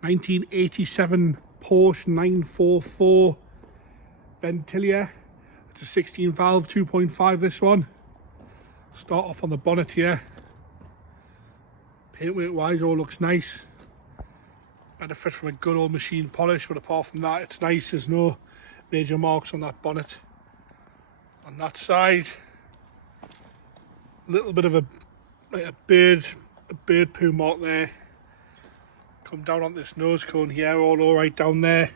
1987 Porsche 944 Ventillier. It's a 16 valve 2.5 this one. Start off on the bonnet here. Paintwork wise all looks nice. Benefit from a good old machine polish, but apart from that it's nice. There's no major marks on that bonnet. On that side, a little bit of a bird poo mark there. Come down on this nose cone here, all alright down there.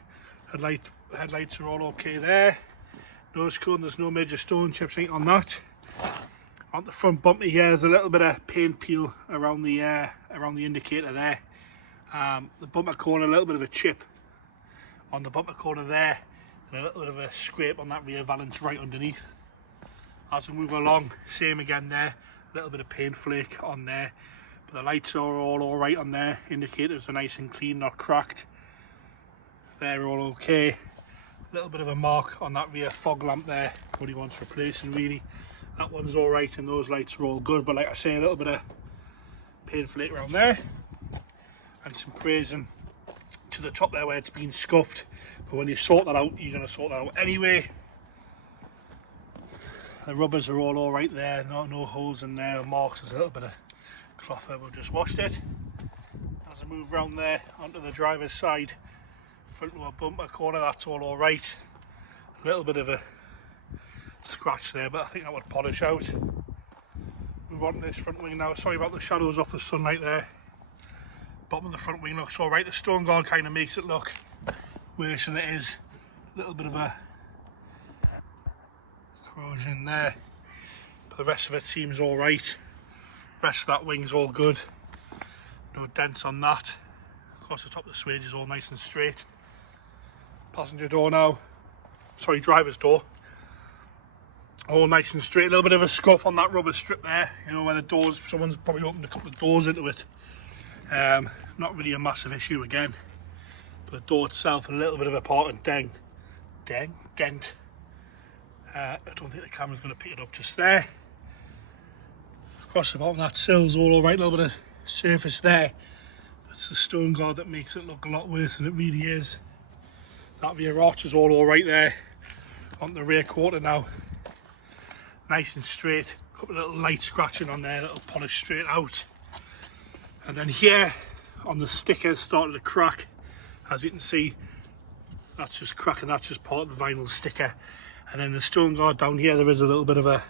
Headlights are all okay there. Nose cone, there's no major stone chips on that. On the front bumper here, there's a little bit of paint peel around the indicator there. The bumper corner, a little bit of a chip on the bumper corner there, and a little bit of a scrape on that rear valance right underneath. As we move along, same again there, a little bit of paint flake on there, but the lights are all alright on there. Indicators are nice and clean, not cracked. They're all okay. A little bit of a mark on that rear fog lamp there, what he wants replacing really. That one's alright and those lights are all good, but like I say, a little bit of paint flake around there. And some grazing to the top there where it's been scuffed, but when you sort that out, you're going to sort that out anyway. The rubbers are all alright there, no holes in there, marks. There's a little bit of cloth there, we've just washed it. As I move around there onto the driver's side, front to a bumper corner, that's all alright. A little bit of a scratch there, but I think that would polish out. Move on to this front wing now. Sorry about the shadows off the sunlight there. Bottom of the front wing looks alright. The stone guard kind of makes it look worse than it is. A little bit of a corrosion there, but the rest of it seems alright. Rest of that wing's all good. No dents on that. Across the top of the swage is all nice and straight. Passenger door now. Sorry, driver's door. All nice and straight. A little bit of a scuff on that rubber strip there, you know, where the doors, someone's probably opened a couple of doors into it. Not really a massive issue again, but the door itself a little bit of a part of dent. I don't think the camera's going to pick it up just there. Across the bottom, that sill's all alright. A little bit of surface there. It's the stone guard that makes it look a lot worse than it really is. That rear arch is all alright there. On the rear quarter now, nice and straight. A couple of little light scratching on there that'll polish straight out. And then here on the sticker started to crack. As you can see, that's just cracking, that's just part of the vinyl sticker. And then the stone guard down here, there is a little bit of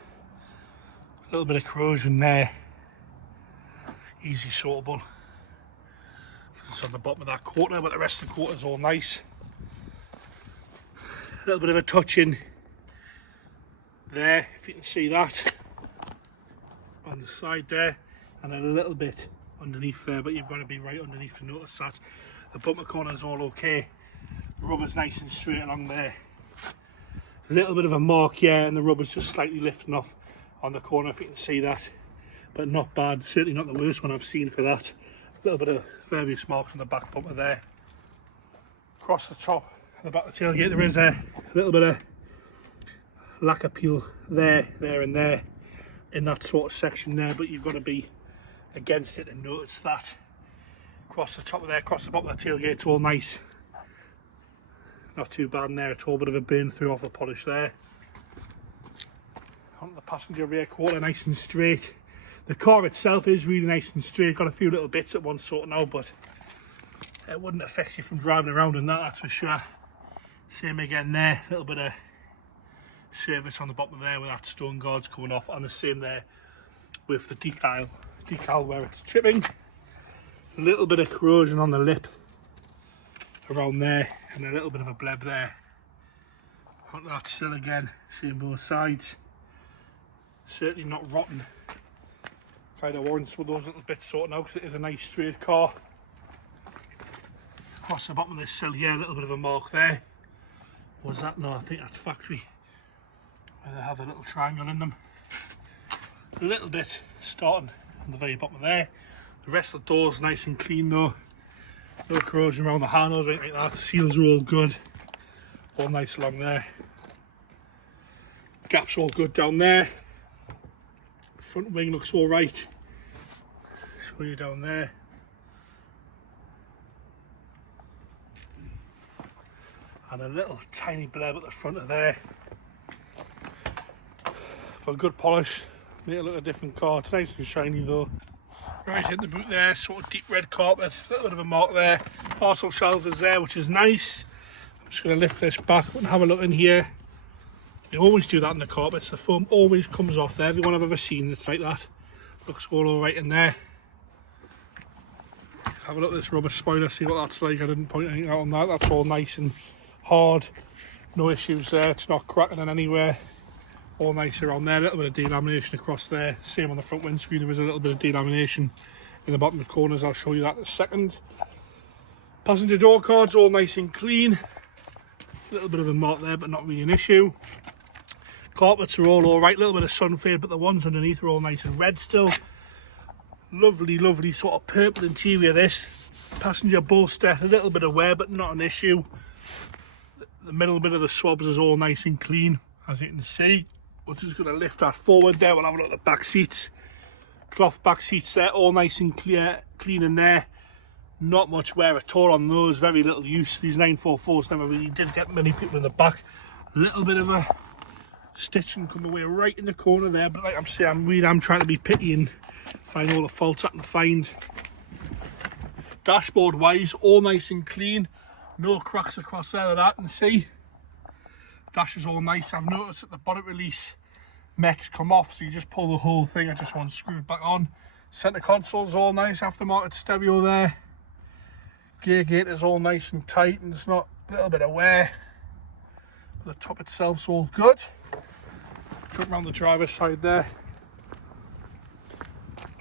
corrosion there. Easy sortable. It's on the bottom of that quarter, but the rest of the quarter's all nice. A little bit of a touching there, if you can see that, on the side there, and then a little bit underneath there, but you've got to be right underneath to notice that. The bumper corner's all okay. The rubber's nice and straight along there. A little bit of a mark here, and the rubber's just slightly lifting off on the corner, if you can see that, but not bad. Certainly not the worst one I've seen for that. A little bit of various marks on the back bumper there. Across the top of the back of the tailgate, there is a little bit of lacquer peel there and there in that sort of section there, but you've got to be against it and notice that. Across the top of there, across the bottom of the tailgate, it's all nice. Not too bad in there at all, bit of a burn through off the polish there. On the passenger rear quarter, nice and straight. The car itself is really nice and straight. Got a few little bits at one sort now, but it wouldn't affect you from driving around in that's for sure. Same again there, a little bit of service on the bottom there where that stone guard's coming off, and the same there with the decal where it's chipping. A little bit of corrosion on the lip around there, and a little bit of a bleb there. On that sill again, same both sides. Certainly not rotten. Kind of warrants with those little bits sorting out, because it is a nice straight car. Across the bottom of this sill here, a little bit of a mark there. Was that? No, I think that's factory, where they have a little triangle in them. A little bit starting on the very bottom there. The rest of the door's nice and clean though. No corrosion around the handles or anything like that. The seals are all good. All nice along there. Gap's all good down there. Front wing looks all right. Show you down there. and a little tiny bleb at the front of there. For good polish, make it look a different car. It's nice and shiny though. Right in the boot there, sort of deep red carpet, a little bit of a mark there. Parcel shelf is there, which is nice. I'm just going to lift this back and have a look in here. They always do that in the carpets, the foam always comes off there. Everyone I've ever seen it's like that. Looks all alright in there. Have a look at this rubber spoiler, see what that's like. I didn't point anything out on that. That's all nice and hard. No issues there, it's not cracking in anywhere. All nice around there, a little bit of delamination across there. Same on the front windscreen, there is a little bit of delamination in the bottom corners. I'll show you that in a second. Passenger door cards, all nice and clean. A little bit of a mark there, but not really an issue. Carpets are all alright, a little bit of sun fade, but the ones underneath are all nice and red still. Lovely, lovely sort of purple interior this. Passenger bolster, a little bit of wear, but not an issue. The middle bit of the swabs is all nice and clean, as you can see. We're just going to lift that forward there. We'll have a look at the back seats. Cloth back seats there, all nice and clear, clean in there. Not much wear at all on those, very little use. These 944s never really did get many people in the back. A little bit of a stitching come away right in the corner there, but like I'm saying, I'm trying to be picky and find all the faults I can find. Dashboard wise, all nice and clean. No cracks across there that I can see. Dash is all nice. I've noticed that the bonnet release mechs come off, so you just pull the whole thing. I just want to screw it back on. Centre console's all nice, aftermarket stereo there. Gear gate is all nice and tight, and there's not a little bit of wear. The top itself's all good. Jump around the driver's side there.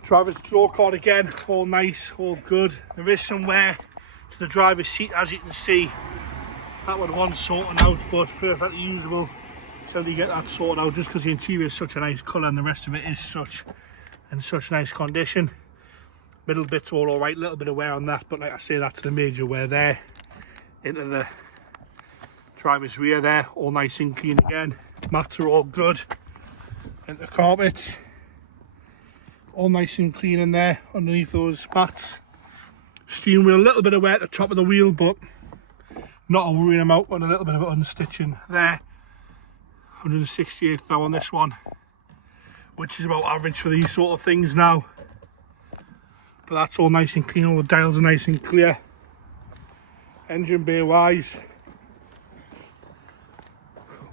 Driver's door card again, all nice, all good. There is some wear to the driver's seat, as you can see. That one wants sorting out, but perfectly usable until you get that sorted out, just because the interior is such a nice colour and the rest of it is in such nice condition. Middle bit's all alright, a little bit of wear on that, but like I say, that's the major wear there. Into the driver's rear there, all nice and clean again. Mats are all good. Into the carpets, all nice and clean in there underneath those mats. Steering wheel, a little bit of wear at the top of the wheel, but not a worrying amount, and a little bit of unstitching there. 168 thou on this one, which is about average for these sort of things now. But that's all nice and clean, all the dials are nice and clear. Engine bay wise,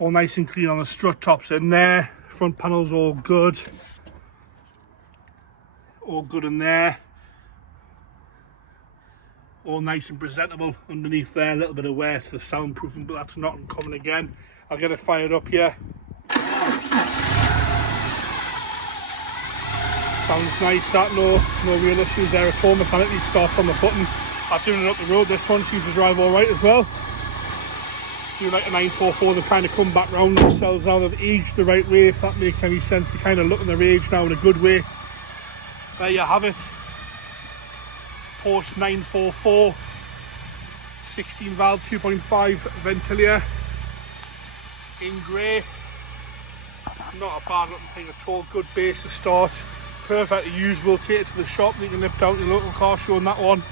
all nice and clean on the strut tops in there. Front panels all good. All good in there. All nice and presentable underneath there. A little bit of wear to the soundproofing, but that's not uncommon again. I'll get it fired up here. Sounds nice, that, no real issues there at all. Mechanically starts on the button. I've driven it up the road, this one seems to drive alright as well. Do like a 944, they kind of come back round themselves now, they've aged the right way, if that makes any sense. They kind of look in their age now in a good way. There you have it. Porsche 944, 16 valve, 2.5 Ventillier in grey. Not a bad looking thing at all, good base to start. Perfectly usable, take it to the shop, you can nip down to your local car show on that one.